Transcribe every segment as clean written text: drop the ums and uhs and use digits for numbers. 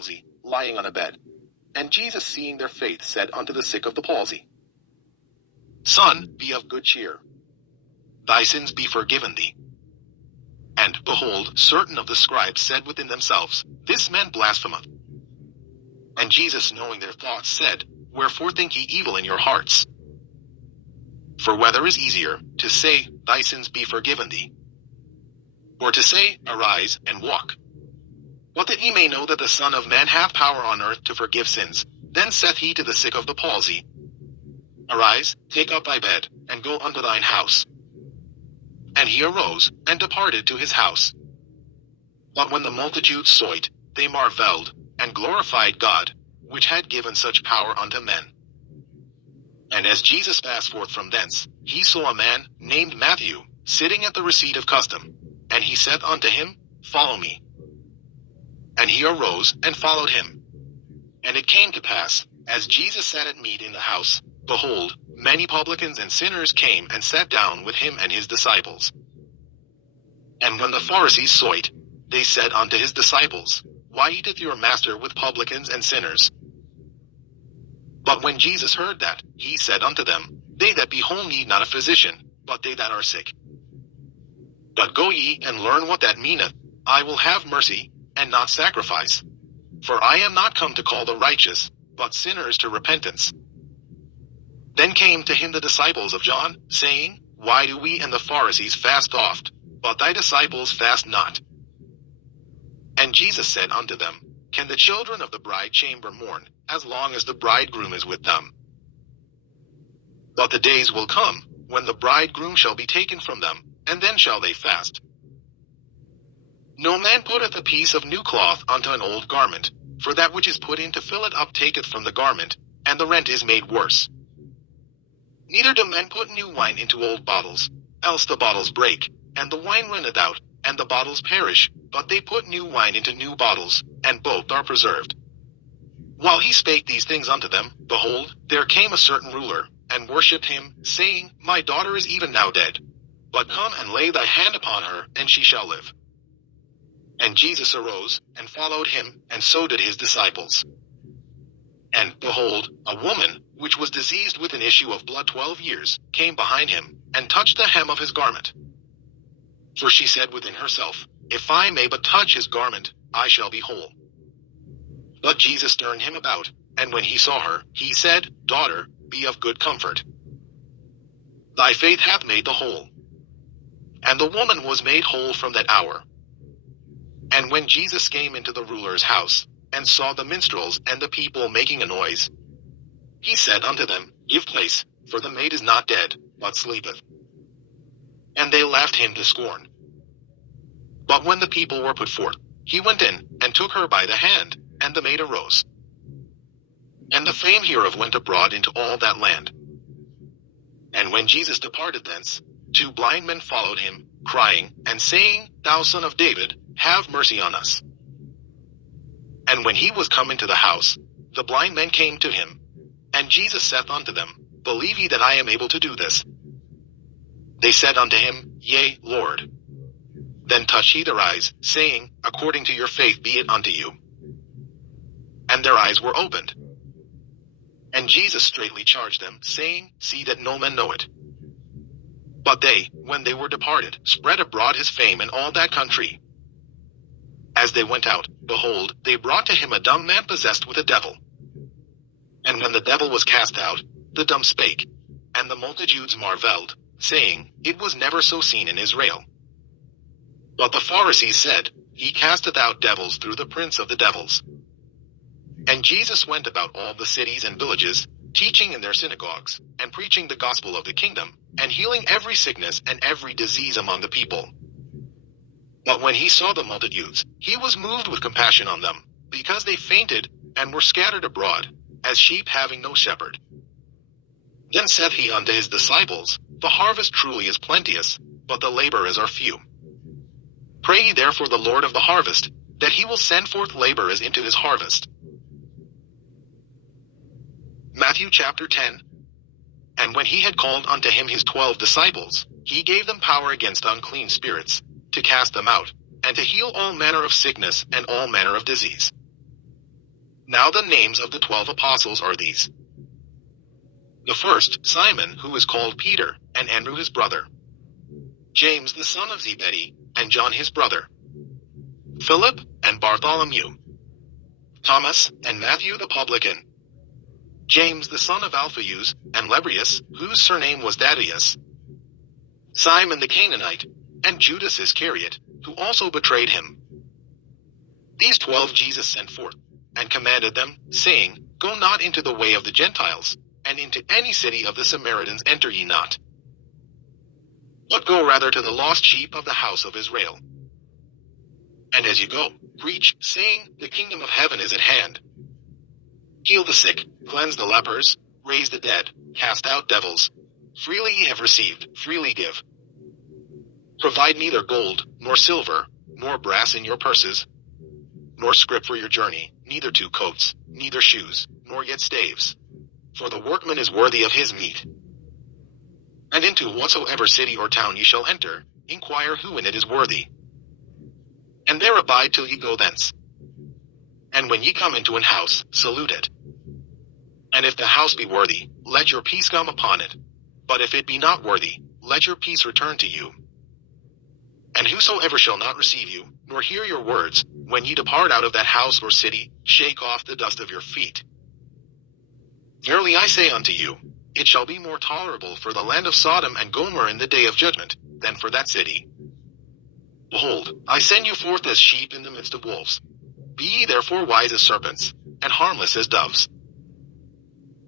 palsy, lying on a bed. And Jesus, seeing their faith, said unto the sick of the palsy, Son, be of good cheer. Thy sins be forgiven thee. And, behold, certain of the scribes said within themselves, This man blasphemeth. And Jesus, knowing their thoughts, said, Wherefore think ye evil in your hearts? For whether is easier, to say, Thy sins be forgiven thee, or to say, Arise, and walk? But that ye may know that the Son of Man hath power on earth to forgive sins, then saith he to the sick of the palsy, Arise, take up thy bed, and go unto thine house. And he arose, and departed to his house. But when the multitude saw it, they marveled, and glorified God, which had given such power unto men. And as Jesus passed forth from thence, he saw a man named Matthew, sitting at the receipt of custom. And he said unto him, Follow me. And he arose, and followed him. And it came to pass, as Jesus sat at meat in the house, behold, many publicans and sinners came and sat down with him and his disciples. And when the Pharisees saw it, they said unto his disciples, Why eateth your master with publicans and sinners? But when Jesus heard that, he said unto them, They that be whole need not a physician, but they that are sick. But go ye and learn what that meaneth, I will have mercy, and not sacrifice. For I am not come to call the righteous, but sinners to repentance. Then came to him the disciples of John, saying, Why do we and the Pharisees fast oft, but thy disciples fast not? And Jesus said unto them, Can the children of the bride chamber mourn, as long as the bridegroom is with them? But the days will come, when the bridegroom shall be taken from them, and then shall they fast. No man putteth a piece of new cloth unto an old garment, for that which is put in to fill it up taketh from the garment, and the rent is made worse. Neither do men put new wine into old bottles, else the bottles break, and the wine runneth out, and the bottles perish, but they put new wine into new bottles, and both are preserved. While he spake these things unto them, behold, there came a certain ruler, and worshipped him, saying, My daughter is even now dead. But come and lay thy hand upon her, and she shall live. And Jesus arose, and followed him, and so did his disciples. And, behold, a woman, which was diseased with an issue of blood 12 years, came behind him, and touched the hem of his garment. For she said within herself, If I may but touch his garment, I shall be whole. But Jesus turned him about, and when he saw her, he said, Daughter, be of good comfort. Thy faith hath made thee whole. And the woman was made whole from that hour. And when Jesus came into the ruler's house, and saw the minstrels and the people making a noise, he said unto them, Give place, for the maid is not dead, but sleepeth. And they laughed him to scorn. But when the people were put forth, he went in, and took her by the hand, and the maid arose. And the fame hereof went abroad into all that land. And when Jesus departed thence, 2 blind men followed him, crying, and saying, Thou Son of David, have mercy on us. And when he was come into the house, the blind men came to him. And Jesus saith unto them, Believe ye that I am able to do this? They said unto him, Yea, Lord. Then touched he their eyes, saying, According to your faith be it unto you. And their eyes were opened. And Jesus straitly charged them, saying, See that no man know it. But they, when they were departed, spread abroad his fame in all that country. As they went out, behold, they brought to him a dumb man possessed with a devil. And when the devil was cast out, the dumb spake, and the multitudes marveled, saying, It was never so seen in Israel. But the Pharisees said, He casteth out devils through the prince of the devils. And Jesus went about all the cities and villages, teaching in their synagogues, and preaching the gospel of the kingdom, and healing every sickness and every disease among the people. But when he saw the multitudes, he was moved with compassion on them, because they fainted, and were scattered abroad, as sheep having no shepherd. Then saith he unto his disciples, The harvest truly is plenteous, but the laborers are few. Pray ye therefore the Lord of the harvest, that he will send forth laborers into his harvest. Matthew chapter 10. And when he had called unto him his 12 disciples, he gave them power against unclean spirits, to cast them out, and to heal all manner of sickness and all manner of disease. Now the names of the 12 apostles are these. The first, Simon, who is called Peter, and Andrew his brother. James the son of Zebedee, and John his brother. Philip, and Bartholomew. Thomas, and Matthew the publican. James the son of Alphaeus, and Lebreus, whose surname was Thaddeus. Simon the Canaanite, and Judas Iscariot, who also betrayed him. These 12 Jesus sent forth, and commanded them, saying, Go not into the way of the Gentiles, and into any city of the Samaritans enter ye not. But go rather to the lost sheep of the house of Israel. And as you go, preach, saying, The kingdom of heaven is at hand. Heal the sick, cleanse the lepers, raise the dead, cast out devils. Freely ye have received, freely give. Provide neither gold, nor silver, nor brass in your purses, nor scrip for your journey, neither 2 coats, neither shoes, nor yet staves. For the workman is worthy of his meat. And into whatsoever city or town ye shall enter, inquire who in it is worthy. And there abide till ye go thence. And when ye come into an house, salute it. And if the house be worthy, let your peace come upon it. But if it be not worthy, let your peace return to you. And whosoever shall not receive you, nor hear your words, when ye depart out of that house or city, shake off the dust of your feet. Verily I say unto you, it shall be more tolerable for the land of Sodom and Gomorrah in the day of judgment, than for that city. Behold, I send you forth as sheep in the midst of wolves. Be ye therefore wise as serpents, and harmless as doves.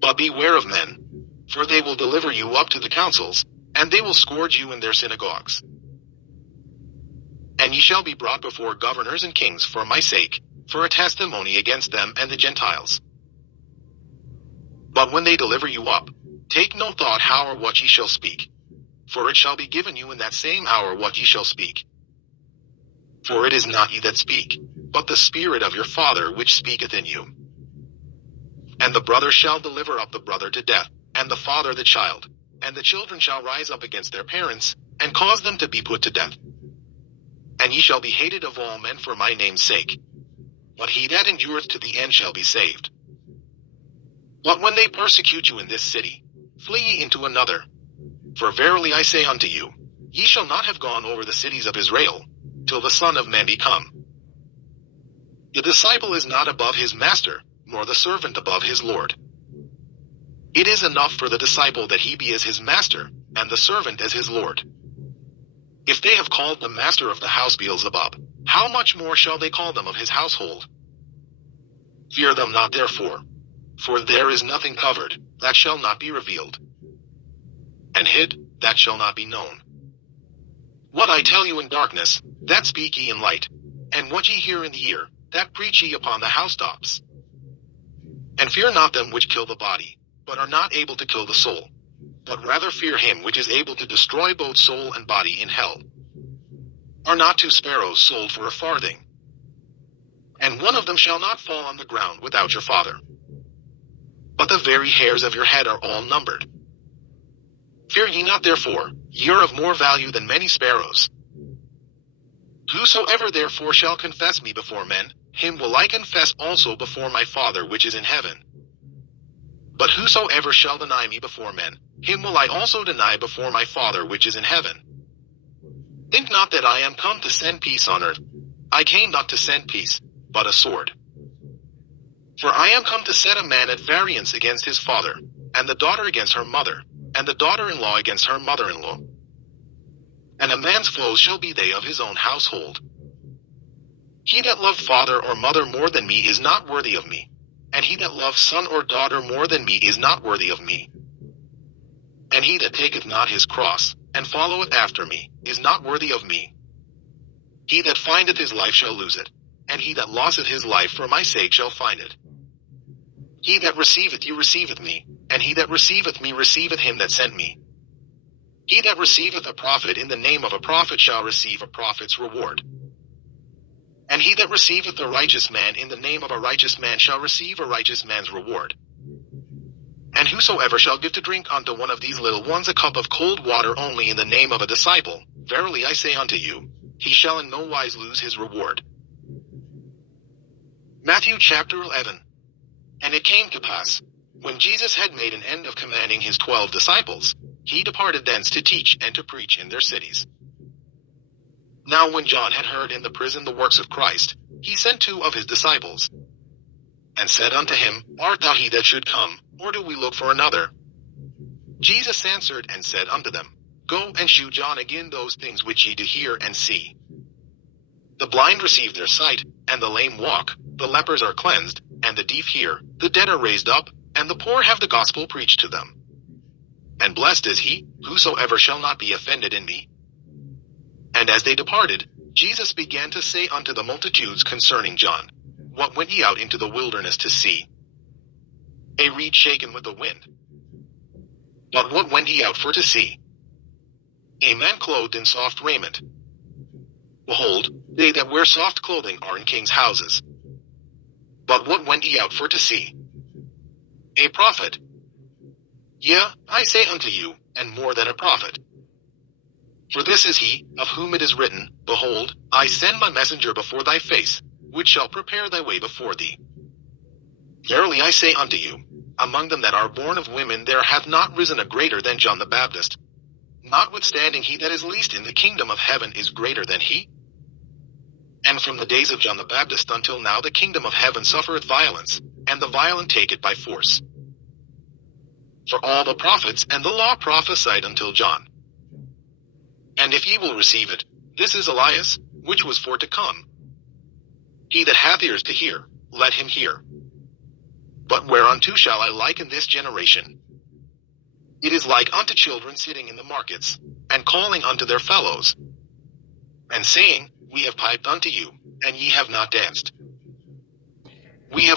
But beware of men, for they will deliver you up to the councils, and they will scourge you in their synagogues. And ye shall be brought before governors and kings for my sake, for a testimony against them and the Gentiles. But when they deliver you up, take no thought how or what ye shall speak, for it shall be given you in that same hour what ye shall speak. For it is not ye that speak, but the Spirit of your Father which speaketh in you. And the brother shall deliver up the brother to death, and the father the child, and the children shall rise up against their parents, and cause them to be put to death. And ye shall be hated of all men for my name's sake. But he that endureth to the end shall be saved. But when they persecute you in this city, flee ye into another. For verily I say unto you, ye shall not have gone over the cities of Israel, till the Son of Man be come. The disciple is not above his master, nor the servant above his Lord. It is enough for the disciple that he be as his master, and the servant as his Lord. If they have called the master of the house Beelzebub, how much more shall they call them of his household? Fear them not therefore, for there is nothing covered, that shall not be revealed, and hid, that shall not be known. What I tell you in darkness, that speak ye in light, and what ye hear in the ear, that preach ye upon the housetops. And fear not them which kill the body, but are not able to kill the soul, but rather fear him which is able to destroy both soul and body in hell. Are not 2 sparrows sold for a farthing? And one of them shall not fall on the ground without your Father. But the very hairs of your head are all numbered. Fear ye not therefore, ye are of more value than many sparrows. Whosoever therefore shall confess me before men, him will I confess also before my Father which is in heaven. But whosoever shall deny me before men, him will I also deny before my Father which is in heaven. Think not that I am come to send peace on earth. I came not to send peace, but a sword. For I am come to set a man at variance against his father, and the daughter against her mother, and the daughter-in-law against her mother-in-law. And a man's foes shall be they of his own household. He that loved father or mother more than me is not worthy of me, and he that loves son or daughter more than me is not worthy of me. And he that taketh not his cross, and followeth after me, is not worthy of me. He that findeth his life shall lose it, and he that loseth his life for my sake shall find it. He that receiveth you receiveth me, and he that receiveth me receiveth him that sent me. He that receiveth a prophet in the name of a prophet shall receive a prophet's reward. And he that receiveth a righteous man in the name of a righteous man shall receive a righteous man's reward. And whosoever shall give to drink unto one of these little ones a cup of cold water only in the name of a disciple, verily I say unto you, he shall in no wise lose his reward. Matthew chapter 11. And it came to pass, when Jesus had made an end of commanding his 12 disciples, he departed thence to teach and to preach in their cities. Now when John had heard in the prison the works of Christ, he sent 2 of his disciples, and said unto him, Art thou he that should come, or do we look for another? Jesus answered and said unto them, Go and shew John again those things which ye do hear and see. The blind receive their sight, and the lame walk, the lepers are cleansed, and the deaf hear, the dead are raised up, and the poor have the gospel preached to them. And blessed is he, whosoever shall not be offended in me. And as they departed, Jesus began to say unto the multitudes concerning John, What went ye out into the wilderness to see? A reed shaken with the wind. But what went ye out for to see? A man clothed in soft raiment. Behold, they that wear soft clothing are in kings' houses. But what went ye out for to see? A prophet. Yea, I say unto you, and more than a prophet. For this is he, of whom it is written, Behold, I send my messenger before thy face, which shall prepare thy way before thee. Verily I say unto you, among them that are born of women there hath not risen a greater than John the Baptist. Notwithstanding he that is least in the kingdom of heaven is greater than he. And from the days of John the Baptist until now the kingdom of heaven suffereth violence, and the violent take it by force. For all the prophets and the law prophesied until John. And if ye will receive it, this is Elias, which was for to come. He that hath ears to hear, let him hear. But whereunto shall I liken this generation? It is like unto children sitting in the markets, and calling unto their fellows, and saying, We have piped unto you, and ye have not danced. We have